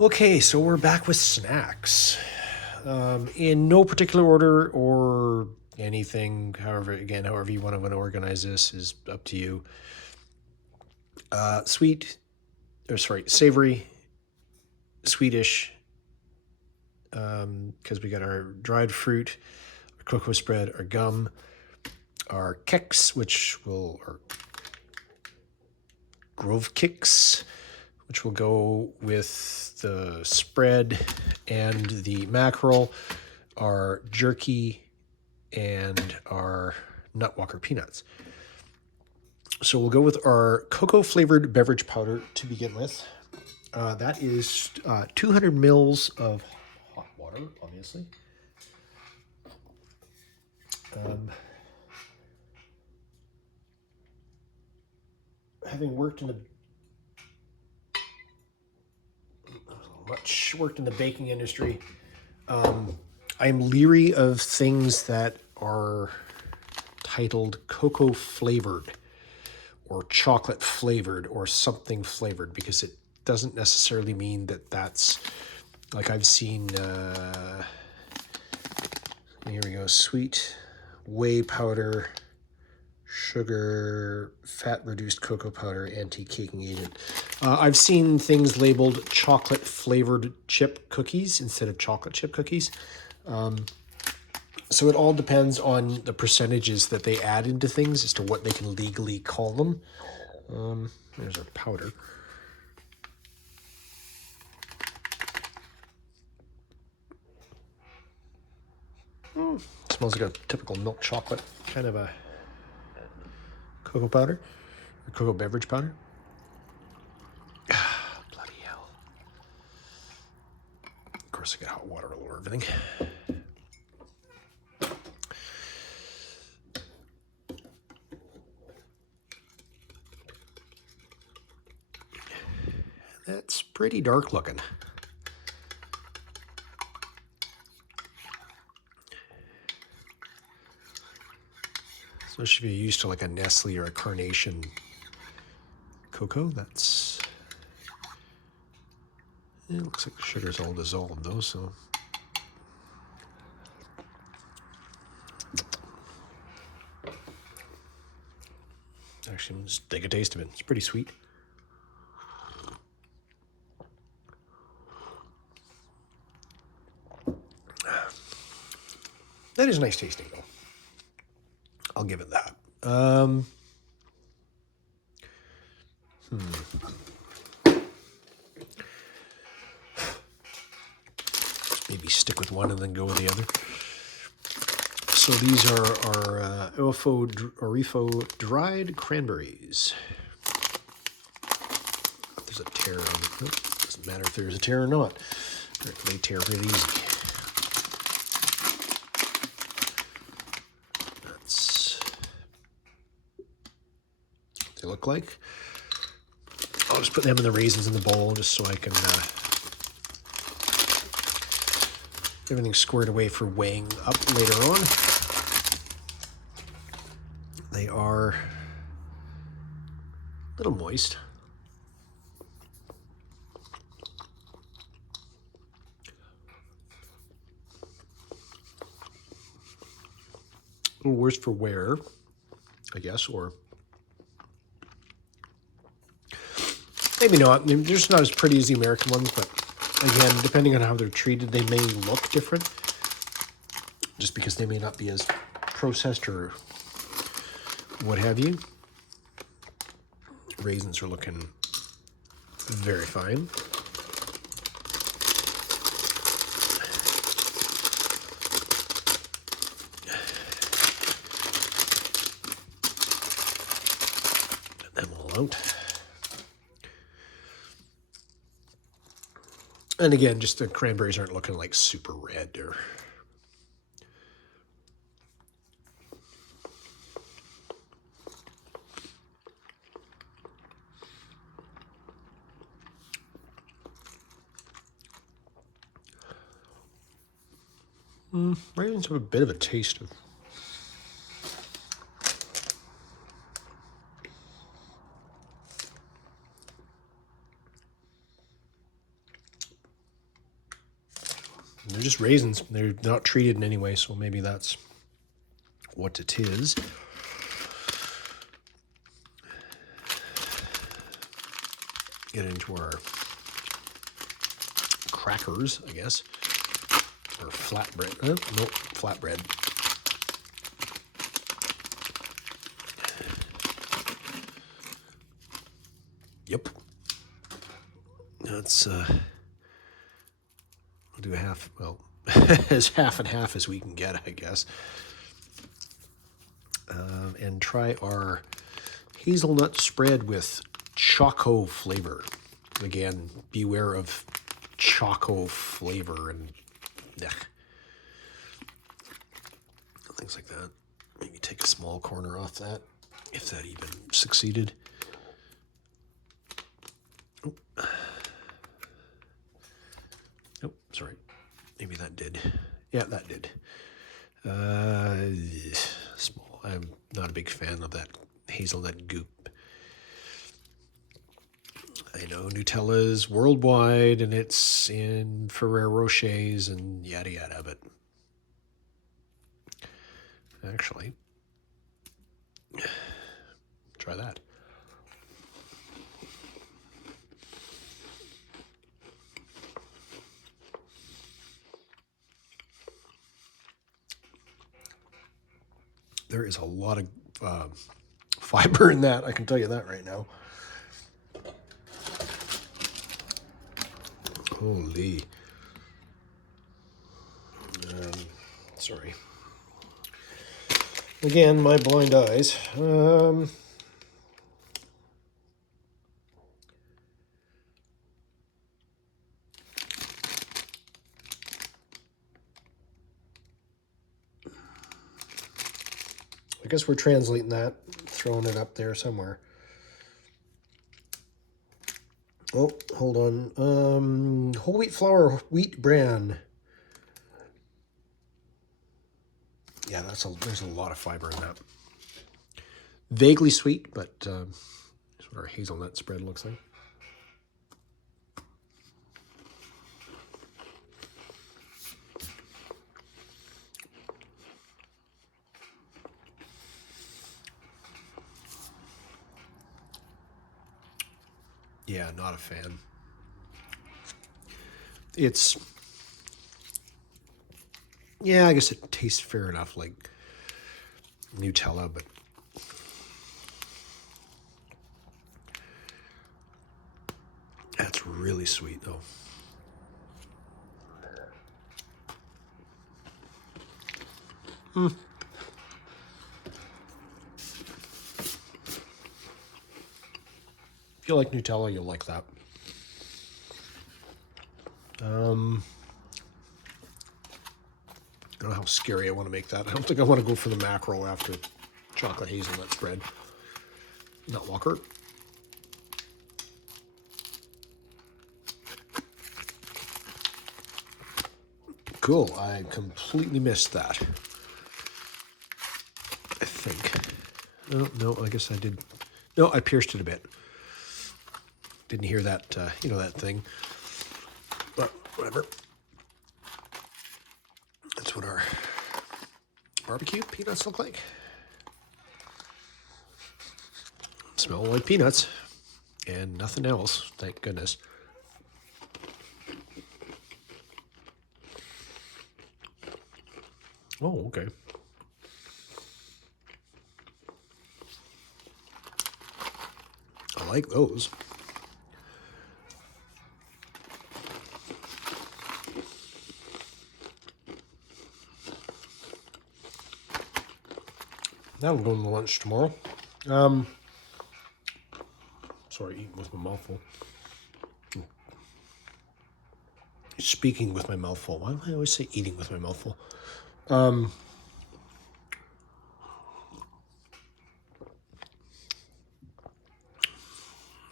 Okay, so we're back with snacks. In no particular order or anything. However you want to organize this is up to you. Sweet, or sorry, savory, Swedish, because we got our dried fruit, our cocoa spread, our gum, our keks, our grove kicks, which will go with the spread and the mackerel, our jerky, and our Nutwalker peanuts. So we'll go with our cocoa flavored beverage powder to begin with. That is 200 mils of hot water, obviously. Um, Having worked in the baking industry, I'm leery of things that are titled cocoa flavored or chocolate flavored or something flavored because it doesn't necessarily mean that that's like I've seen. Here we go: sweet whey powder, sugar, fat reduced cocoa powder, anti caking agent. I've seen things labeled chocolate flavored chip cookies instead of chocolate chip cookies. So it all depends on the percentages that they add into things as to what they can legally call them. There's our powder. Smells like a typical milk chocolate kind of a cocoa powder, or cocoa beverage powder. Bloody hell. Of course, I got hot water all over everything. That's pretty dark looking. Especially if you're used to like a Nestle or a Carnation cocoa, it looks like the sugar's all dissolved though, so. Actually, just take a taste of it. It's pretty sweet. That is nice tasting though. I'll give it that. Maybe stick with one and then go with the other. So these are our Orifo dried cranberries. There's a tear on it. Nope, doesn't matter if there's a tear or not. They tear really easy. That's what they look like. I'll just put them and the raisins in the bowl just so I can everything squared away for weighing up later on. They are a little moist. A little worse for wear, I guess, or maybe not. They're just not as pretty as the American ones, but again, depending on how they're treated, they may look different just because they may not be as processed or what have you. Raisins are looking very fine. Put them all out. And again, just the cranberries aren't looking like super red or. Raisins have a bit of a taste of. They're just raisins. They're not treated in any way, so maybe that's what it is. Get into our crackers, I guess, or flatbread. Nope, flatbread. Yep. That's we'll do half. Well, as half and half as we can get, I guess. And try our hazelnut spread with choco flavor. Again, beware of choco flavor and things like that. Maybe take a small corner off that, if that even succeeded. Oh, sorry. Maybe that did. Yeah, that did. Small. I'm not a big fan of that hazelnut goop. I know Nutella's worldwide and it's in Ferrero Rochers and yada yada, but actually, try that. There is a lot of fiber in that, I can tell you that right now. Holy. Sorry. Again, my blind eyes. I guess we're translating that, throwing it up there somewhere. Oh, hold on. Whole wheat flour, wheat bran. Yeah, there's a lot of fiber in that. Vaguely sweet, but that's what our hazelnut spread looks like. Yeah, not a fan. It's, yeah, I guess it tastes fair enough like Nutella, but that's really sweet though. If you like Nutella, you'll like that. I don't know how scary I want to make that. I don't think I want to go for the mackerel after chocolate hazelnut spread. Nut Walker. Cool, I completely missed that. I think. Oh, no, I guess I did. No, I pierced it a bit. Didn't hear that, that thing. But whatever. That's what our barbecue peanuts look like. Smell like peanuts and nothing else, thank goodness. Oh, okay. I like those. That'll go in the lunch tomorrow. Sorry, eating with my mouth full. Speaking with my mouth full. Why do I always say eating with my mouth full?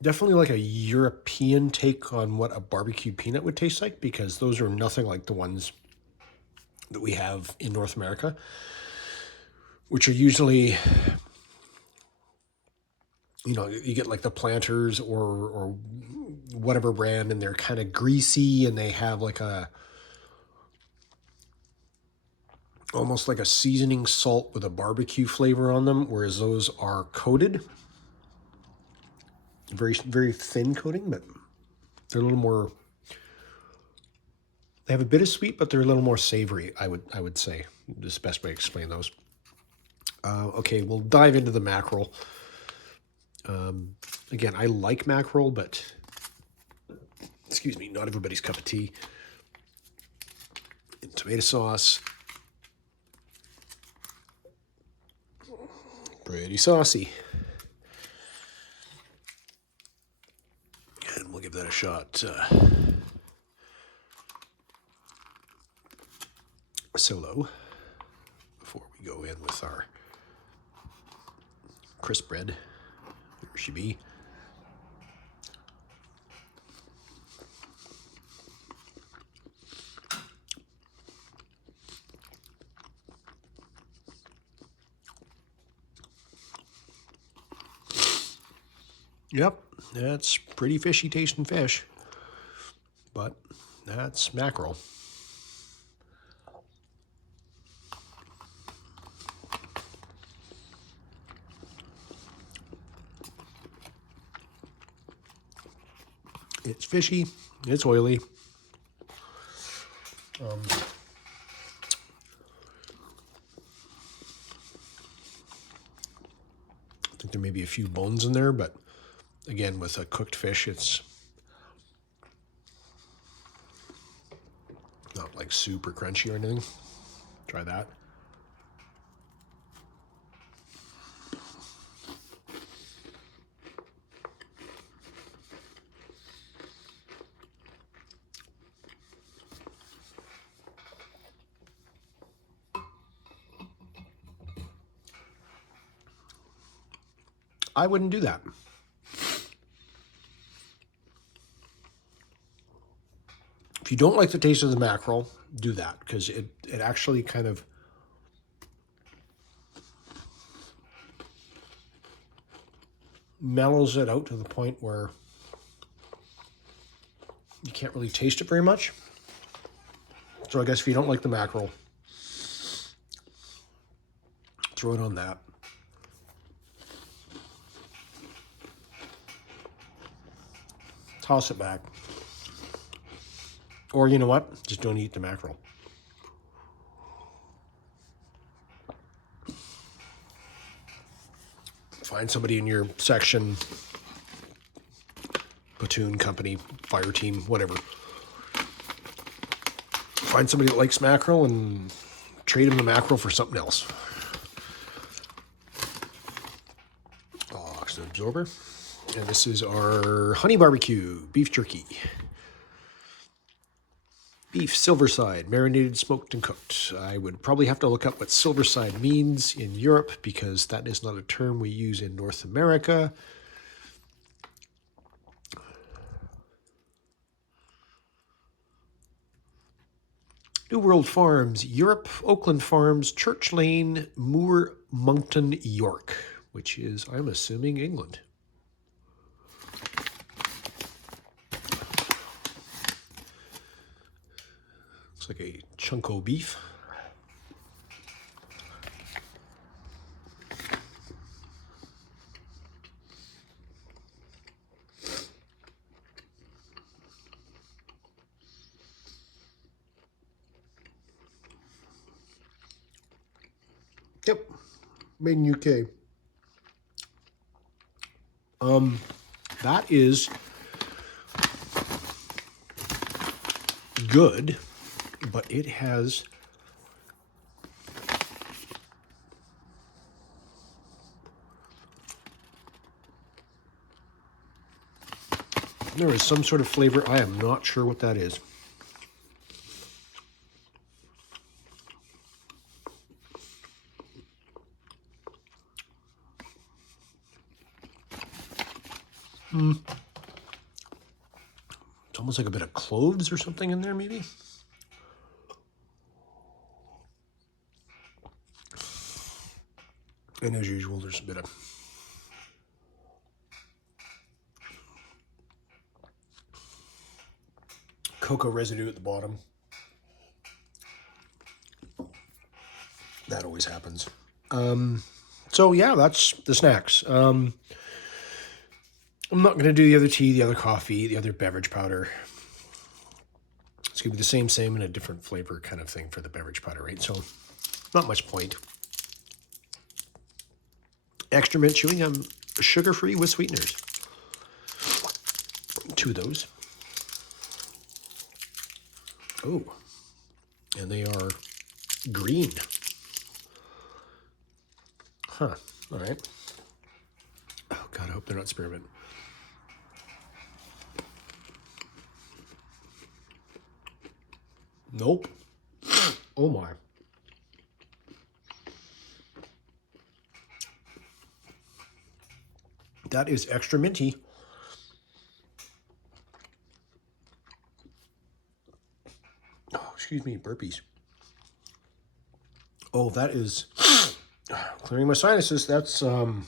Definitely like a European take on what a barbecue peanut would taste like, because those are nothing like the ones that we have in North America, which are usually, you get like the Planters or whatever brand, and they're kind of greasy and they have like a almost like a seasoning salt with a barbecue flavor on them, whereas those are coated. Very, very thin coating, but they're a little more, they have a bit of sweet, but they're a little more savory, I would say. This is the best way to explain those. Okay, we'll dive into the mackerel. Again, I like mackerel, but, excuse me, not everybody's cup of tea. And tomato sauce. Pretty saucy. And we'll give that a shot. Solo. Before we go in with our crisp bread. There she be. Yep, that's pretty fishy tasting fish. But that's mackerel. It's fishy, it's oily. I think there may be a few bones in there, but again, with a cooked fish, it's not like super crunchy or anything. Try that. I wouldn't do that. If you don't like the taste of the mackerel, do that, because it actually kind of mellows it out to the point where you can't really taste it very much. So I guess if you don't like the mackerel, throw it on that. Toss it back. Or you know what? Just don't eat the mackerel. Find somebody in your section, platoon, company, fire team, whatever. Find somebody that likes mackerel and trade them the mackerel for something else. Oxygen absorber. And this is our honey barbecue beef jerky. Beef silverside, marinated, smoked, and cooked. I would probably have to look up what silverside means in Europe because that is not a term we use in North America. New World Farms, Europe, Oakland Farms, Church Lane, Moor, Moncton, York, which is, I'm assuming, England. Looks like a chunko beef. Yep, made in UK. That is good, but it has there is some sort of flavor. I am not sure what that is. It's almost like a bit of cloves or something in there, maybe. And as usual, there's a bit of cocoa residue at the bottom. That always happens. So yeah, that's the snacks. I'm not going to do the other tea, the other coffee, the other beverage powder. It's going to be the same and a different flavor kind of thing for the beverage powder, right? So not much point. Extra mint chewing gum, sugar-free with sweeteners. 2 of those. Oh, and they are green. Huh, all right. Oh, God, I hope they're not spearmint. Nope. Oh, my. That is extra minty. Oh, excuse me, burpees. Oh, that is clearing my sinuses. That's the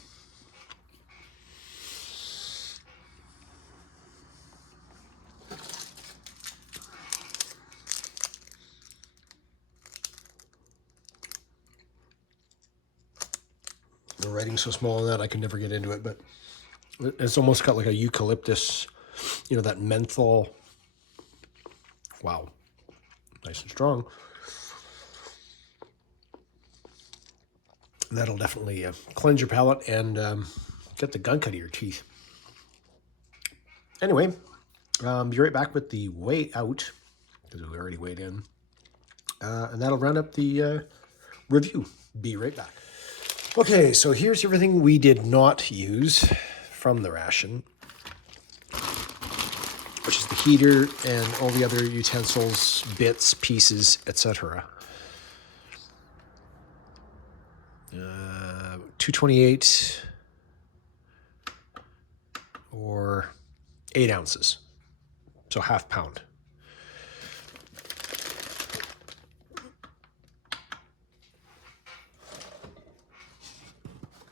writing's so small on that I can never get into it, but it's almost got like a eucalyptus, you know, that menthol. Wow, nice and strong. That'll definitely cleanse your palate and get the gunk out of your teeth. Anyway, be right back with the weigh out, because we already weighed in. And that'll round up the review. Be right back. Okay, so here's everything we did not use from the ration, which is the heater and all the other utensils, bits, pieces, etc. 228 or 8 ounces, so half pound.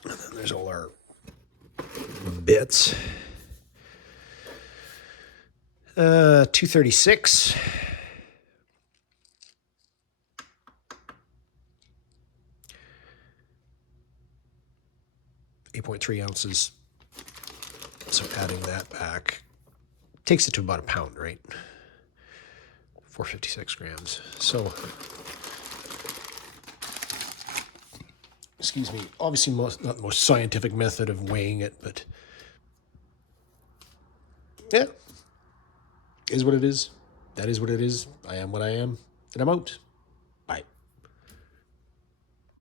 And then there's all our bits. 236. .3 ounces. So adding that back takes it to about a pound, right? 456 grams. So, excuse me, obviously not the most scientific method of weighing it, but yeah, is what it is. That is what it is. I am what I am, and I'm out.